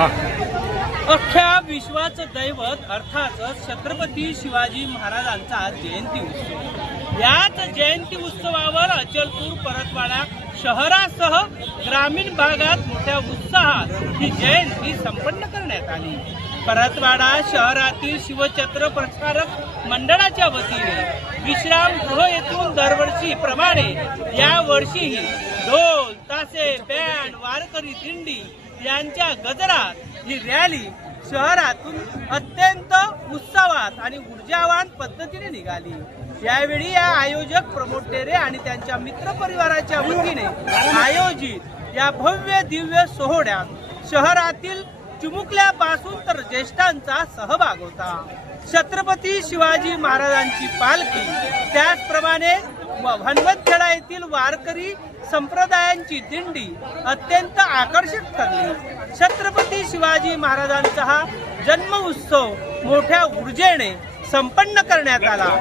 अख्ख्या विश्वाचं दैवत अर्थातच छत्रपती शिवाजी महाराजांचा आज जयंती उत्सव। याच जयंती उत्सवावर अचलपूर परतवाडा शहरासह ग्रामीण भागात मोठ्या उत्साहात ही जयंती संपन्न करण्यात आली। परतवाडा शहरातील शिवछत्र प्रसारक मंडळाच्या वतीने विश्रामगृह येथून दरवर्षी प्रमाणे या वर्षीही ढोल तासे बँड वारकरी दिंडी यांच्या गजरात ही रॅली शहरातून अत्यंत उत्साहात आणि ऊर्जावान पद्धतीने निघाली। यावेळी या आयोजक प्रमोद टेरे आणि त्यांच्या मित्रपरिवाराच्या वतीने आयोजित या भव्य दिव्य सोहळ्यात शहरातील चिमुकल्यापासून तर ज्येष्ठांचा सहभाग होता। छत्रपती शिवाजी महाराजांची पालखी त्याचप्रमाणे हनुमंतखेडा येथील वारकरी संप्रदायांची दिंडी अत्यंत आकर्षक ठरली। छत्रपती शिवाजी महाराजांचा हा जन्म उत्सव मोठ्या ऊर्जेने संपन्न करण्यात आला।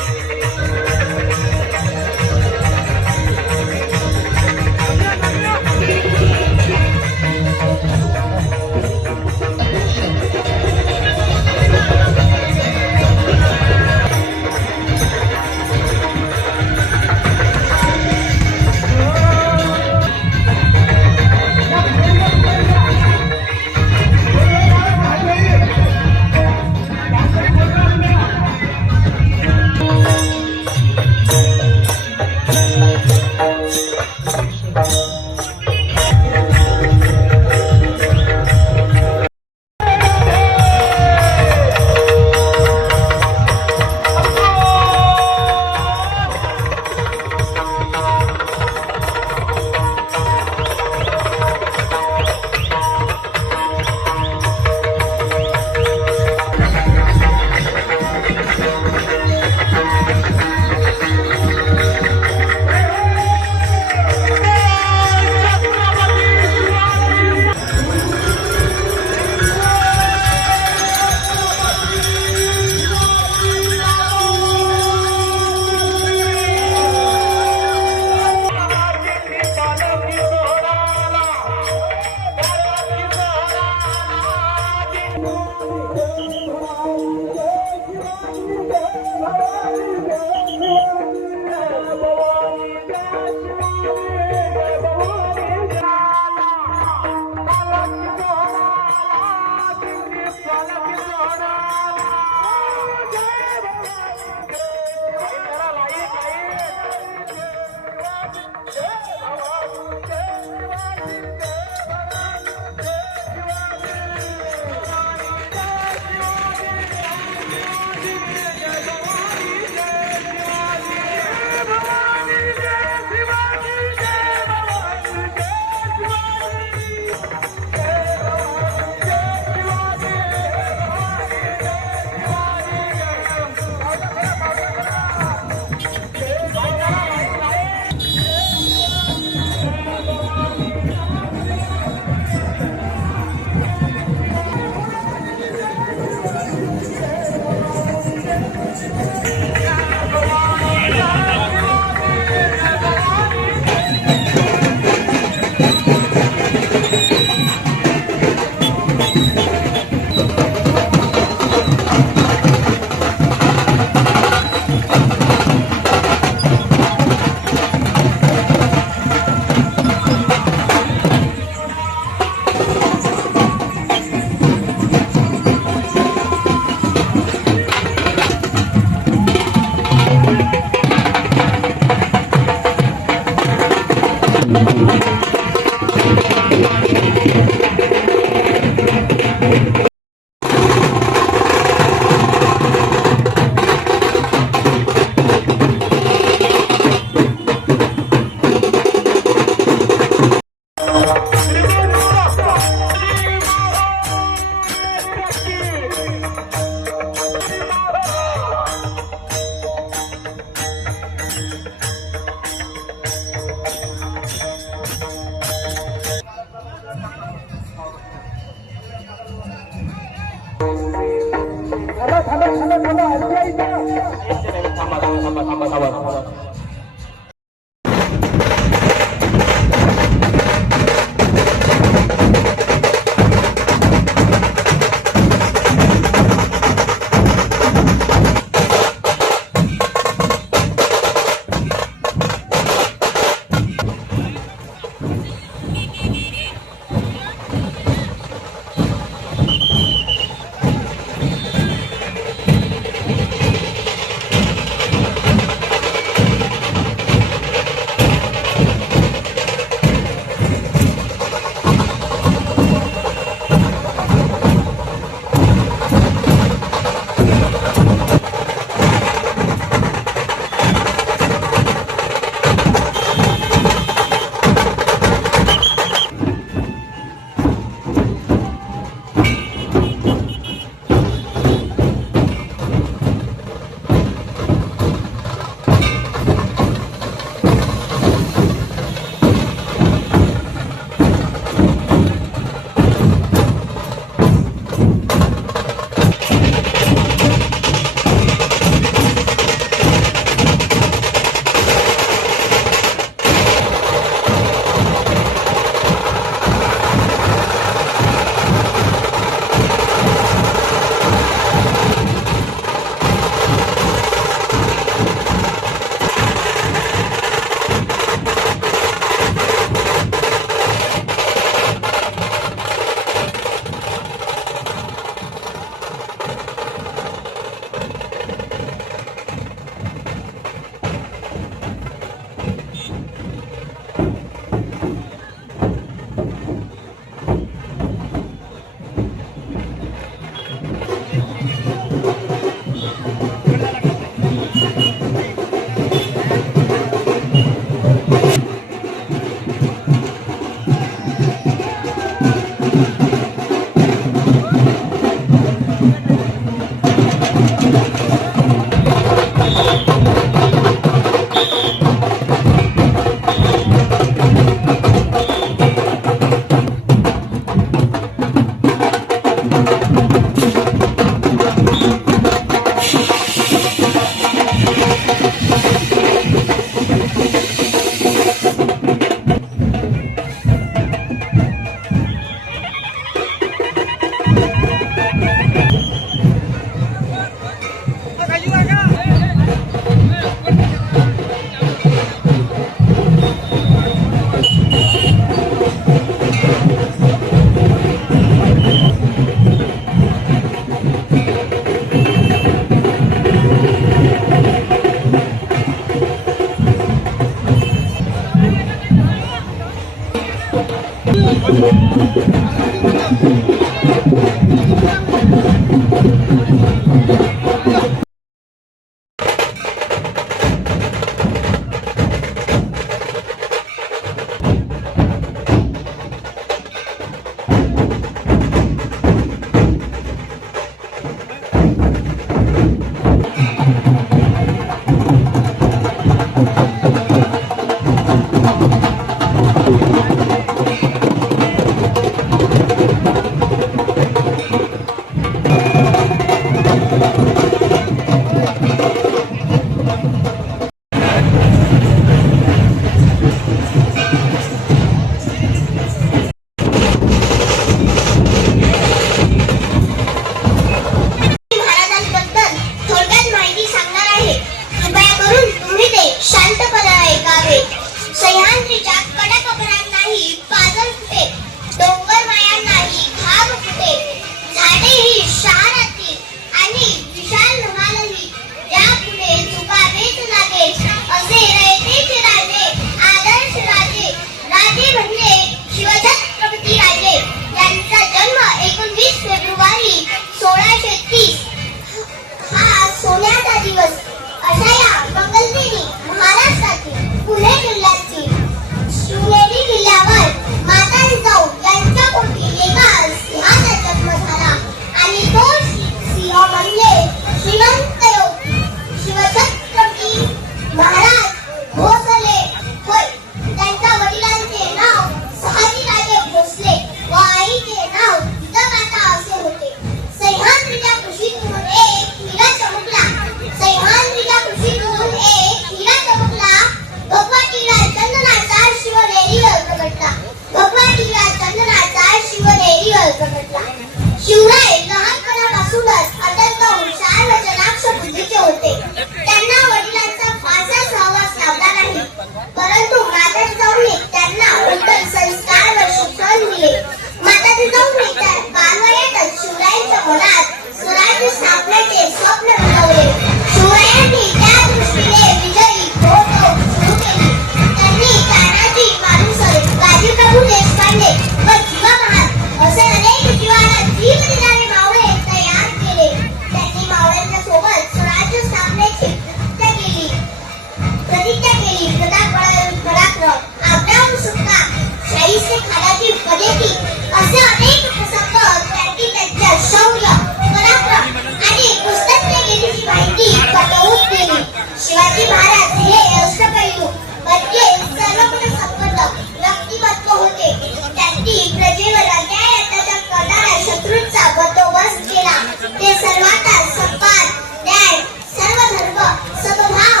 आईचे खाण्याची फलेती असे अनेक प्रसंग त्यांनी त्यांच्या शौर्य पराक्रम आणि कृतज्ञतेची माहिती पटवून दिली. शिवाजी महाराज हे अष्टपैलू म्हणजे सर्वगुण संपन्न व्यक्तिमत्व होते. त्यांनी प्रजेवर अन्याय अत्याचार करणाऱ्या शत्रूंचा बंदोबस्त केला. ते सर्वांना सन्मान, न्याय, सर्वधर्म समभाव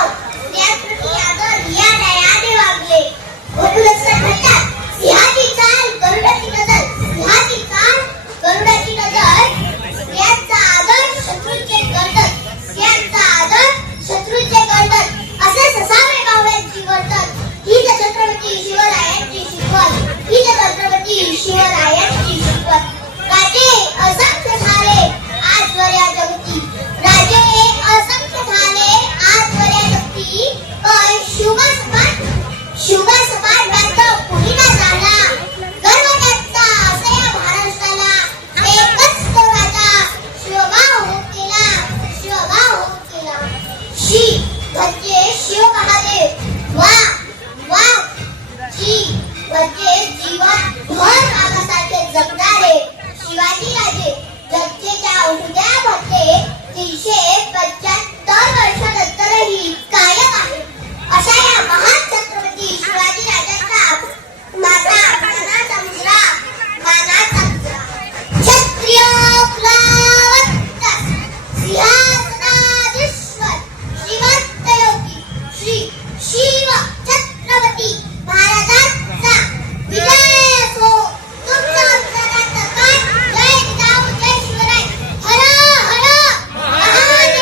याप्रती आदर या न्यायाने वागले. म्हणूनच म्हणतात, सिंहाची चाल गरुडाची नजर, सिंहाची चाल गरुडाची नजर, यांचा आदर शत्रूंचे गर्दन, यांचा आदर शत्रूंचे गर्दन असे ससावे मावळ्यांची वर्तन. ही छत्रपती शिवरायांची शिकवण, ही छत्रपती शिवरायांची शिकवण. राजे असंख्य झाले आजवर या जगती, राजे असंख्य झाले आजवर या जगती, पण शिवसमान बांधव कुणी ना झाला. गर्व त्यांचा असे या महाराष्ट्राला, एकच तो राजा शिवबा होऊन गेला, शिवबा होऊन गेला. शी म्हणजे शिव महादेव, वा वा जी म्हणजे जीवन भर रामासारखे जगणारे शिवाजी राजे, जनतेच्या हृदयामध्ये 375 वर्षानंतरही कायम आहे. अशा या महान छत्रपती शिवाजी राजांचा माता मानाचा मुजरा, मानाचा मुजरा. क्षत्रिय कुलावंत सिंहासनाधीश्वर श्रीमंत योगी श्री शिव छत्रपती महाराजांचा विजय असो. तुमच्या उत्तरात काय जय जिजाऊ, जय शिवराय, हर हर महादेव.